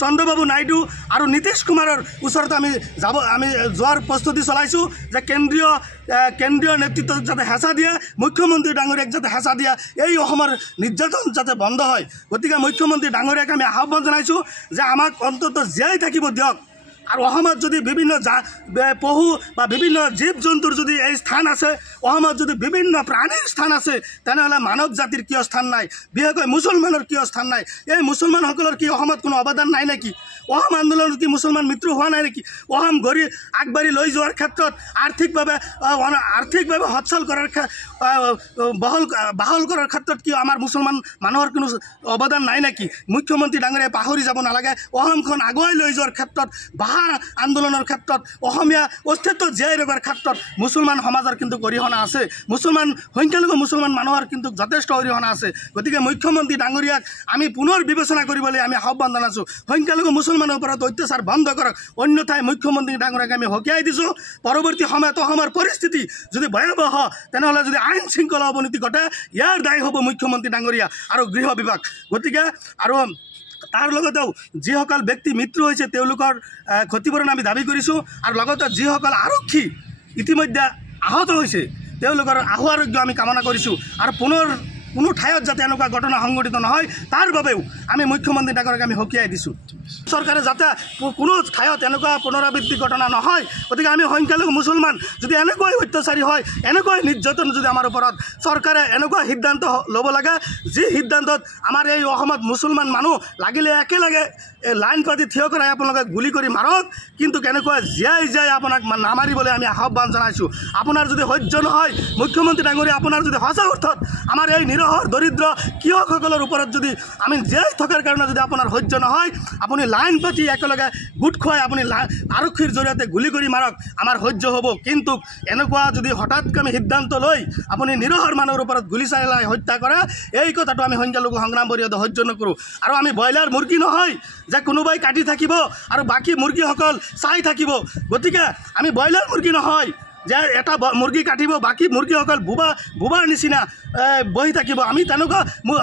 চন্দ্ৰবাবু নাইডু আৰু নীতিশ কুমাৰৰ ওচৰত আমি যোৱাৰ প্ৰস্তুতি চলাইছোঁ যে কেন্দ্ৰীয় নেতৃত্বত যাতে হেঁচা দিয়ে, মুখ্যমন্ত্ৰী ডাঙৰীয়াক যাতে হেঁচা দিয়ে, এই অসমৰ নিৰ্যাতন যাতে বন্ধ হয়। গতিকে মুখ্যমন্ত্ৰী ডাঙৰীয়াক আমি আহ্বান জনাইছোঁ যে আমাক অন্ততঃ জীয়াই থাকিব দিয়ক। আৰু অসমত যদি বিভিন্ন পশু বা বিভিন্ন জীৱ জন্তুৰ যদি এই স্থান আছে, অসমত যদি বিভিন্ন প্ৰাণীৰ স্থান আছে, তেনেহ'লে মানৱ জাতিৰ কিয় স্থান নাই? বিশেষকৈ মুছলমানৰ কিয় স্থান নাই? এই মুছলমানসকলৰ কি অসমত কোনো অৱদান নাই নেকি? অসম আন্দোলনত কি মুছলমান মৃত্যু হোৱা নাই নেকি? অসম আগবাঢ়ি লৈ যোৱাৰ ক্ষেত্ৰত আৰ্থিকভাৱে সচ্ছল কৰাৰ বহল কৰাৰ ক্ষেত্ৰত কি আমাৰ মুছলমান মানুহৰ কোনো অৱদান নাই নেকি? মুখ্যমন্ত্ৰী ডাঙৰীয়াই পাহৰি যাব নালাগে। অসমখন আগুৱাই লৈ যোৱাৰ ক্ষেত্ৰত, আন্দোলনৰ ক্ষেত্ৰত, অসমীয়া অস্তিত্ব জীয়াই ৰখাৰ ক্ষেত্ৰত মুছলমান সমাজৰ কিন্তু অৰিহণা আছে। সংখ্যালঘু মুছলমান মানুহৰ কিন্তু যথেষ্ট অৰিহণা আছে। গতিকে মুখ্যমন্ত্ৰী ডাঙৰীয়াক আমি পুনৰ বিবেচনা কৰিবলৈ আমি আহ্বান জনাইছোঁ। সংখ্যালঘু মুছলমানৰ ওপৰত অত্যাচাৰ বন্ধ কৰক, অন্যথাই মুখ্যমন্ত্ৰী ডাঙৰীয়াক আমি সকীয়াই দিছোঁ। পৰৱৰ্তী সময়ত অসমৰ পৰিস্থিতি যদি ভয়াৱহ হয়, তেনেহ'লে যদি আইন শৃংখলা অৱনতি ঘটে, ইয়াৰ দায়ী হ'ব মুখ্যমন্ত্ৰী ডাঙৰীয়া আৰু গৃহ বিভাগ। গতিকে আৰু তাৰ লগতেও যিসকল ব্যক্তি মৃত্যু হৈছে তেওঁলোকৰ ক্ষতিপূৰণ আমি দাবী কৰিছোঁ। আৰু লগতে যিসকল আৰক্ষী ইতিমধ্যে আহত হৈছে তেওঁলোকৰ আহু আৰোগ্য আমি কামনা কৰিছোঁ। আৰু পুনৰ কোনো ঠাইত যাতে এনেকুৱা ঘটনা সংঘটিত নহয় তাৰ বাবেও আমি মুখ্যমন্ত্ৰী ডাঙৰীয়াক আমি সকীয়াই দিছোঁ। চৰকাৰে যাতে কোনো ঠাইত এনেকুৱা পুনৰাবৃত্তি ঘটনা নহয়। গতিকে আমি সংখ্যালঘু মুছলমান যদি এনেকুৱাই অত্যাচাৰী হয়, এনেকুৱাই নিৰ্যাতন যদি আমাৰ ওপৰত, চৰকাৰে এনেকুৱা সিদ্ধান্ত ল'ব লাগে যি সিদ্ধান্তত আমাৰ এই অসমত মুছলমান মানুহ লাগিলে একেলগে লাইন পাতি থিয় কৰাই আপোনালোকে গুলি কৰি মাৰক, কিন্তু কেনেকুৱা জীয়াই আপোনাক নামাৰিবলৈ আমি আহ্বান জনাইছোঁ। আপোনাৰ যদি সহ্য নহয় মুখ্যমন্ত্ৰী ডাঙৰীয়া, আপোনাৰ যদি সঁচা অৰ্থত আমাৰ এই নিৰহৰ দৰিদ্ৰ কৃষকসকলৰ ওপৰত যদি আমি জীয়াই থকাৰ কাৰণে যদি আপোনাৰ সহ্য নহয়, আপুনি লাইন পাতি একেলগে গোট খুৱাই আপুনি আৰক্ষীৰ জৰিয়তে গুলি কৰি মাৰক, আমাৰ সহ্য হ'ব। কিন্তু এনেকুৱা যদি হঠাৎকৈ আমি সিদ্ধান্ত লৈ আপুনি নিৰহৰ মানুহৰ ওপৰত গুলি চালাই হত্যা কৰে, এই কথাটো আমি সংখ্যালঘু সংগ্ৰাম পৰিষদে সহ্য নকৰোঁ। আৰু আমি ব্ৰইলাৰ মুৰ্গী নহয় যে কোনোবাই কাটি থাকিব আৰু বাকী মুৰ্গীসকল চাই থাকিব। গতিকে আমি ব্ৰইলাৰ মুৰ্গী নহয় যে এটা মুৰ্গী কাটিব, বাকী মুৰ্গীসকল বোবাৰ নিচিনা বহি থাকিব। আমি তেনেকুৱা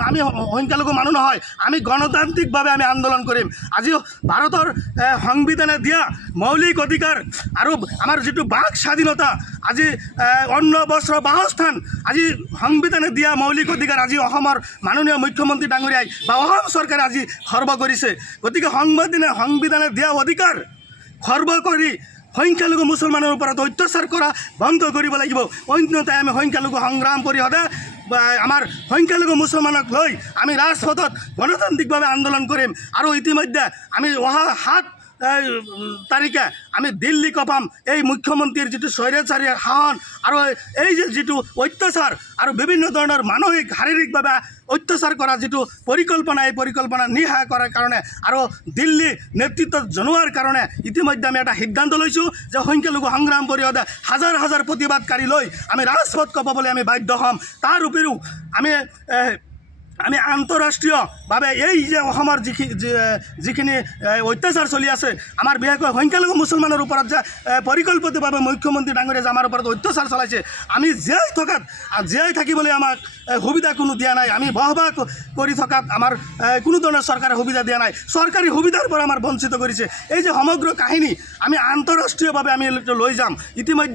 আমি সংখ্যালঘু মানুহ নহয়। আমি গণতান্ত্ৰিকভাৱে আমি আন্দোলন কৰিম। আজি ভাৰতৰ সংবিধানে দিয়া মৌলিক অধিকাৰ আৰু আমাৰ যিটো বাক স্বাধীনতা, আজি অন্ন বস্ত্ৰ বাসস্থান, আজি সংবিধানে দিয়া মৌলিক অধিকাৰ আজি অসমৰ মাননীয় মুখ্যমন্ত্ৰী ডাঙৰীয়াই বা অসম চৰকাৰে আজি খৰ্ব কৰিছে। গতিকে সংবিধানে দিয়া অধিকাৰ খৰ্ব কৰি সংখ্যালঘু মুছলমানৰ ওপৰত অত্যাচাৰ কৰা বন্ধ কৰিব লাগিব। অন্যথাই আমি সংখ্যালঘু সংগ্ৰাম পৰিষদে আমাৰ সংখ্যালঘু মুছলমানক লৈ আমি ৰাজপথত গণতান্ত্ৰিকভাৱে আন্দোলন কৰিম। আৰু ইতিমধ্যে আমি অহা 7 তাৰিখে আমি দিল্লী কপাম এই মুখ্যমন্ত্ৰীৰ যিটো স্বৈৰাচাৰী শাসন আৰু এই যিটো অত্যাচাৰ আৰু বিভিন্ন ধৰণৰ মানসিক শাৰীৰিকভাৱে অত্যাচাৰ কৰা যিটো পৰিকল্পনা, এই পৰিকল্পনা নিশা কৰাৰ কাৰণে আৰু দিল্লী নেতৃত্বত জনোৱাৰ কাৰণে ইতিমধ্যে আমি এটা সিদ্ধান্ত লৈছোঁ যে সংখ্যালঘু সংগ্ৰাম পৰিষদে হাজাৰ প্ৰতিবাদকাৰী লৈ আমি ৰাজপথ কপাবলৈ আমি বাধ্য হ'ম। তাৰ উপৰিও আমি আন্তঃৰাষ্ট্ৰীয়ভাৱে এই যে অসমৰ যিখিনি অত্যাচাৰ চলি আছে, আমাৰ বিশেষকৈ সংখ্যালঘু মুছলমানৰ ওপৰত যে পৰিকল্পিতভাৱে মুখ্যমন্ত্ৰী ডাঙৰীয়াই যে আমাৰ ওপৰত অত্যাচাৰ চলাইছে, আমি জীয়াই থাকিবলৈ আমাক সুবিধা কোনো দিয়া নাই। আমি বসবাস কৰি থকাত আমাৰ কোনো ধৰণৰ চৰকাৰে সুবিধা দিয়া নাই, চৰকাৰী সুবিধাৰ পৰা আমাৰ বঞ্চিত কৰিছে। এই যে সমগ্ৰ কাহিনী আমি আন্তঃৰাষ্ট্ৰীয়ভাৱে আমি লৈ যাম। ইতিমধ্যে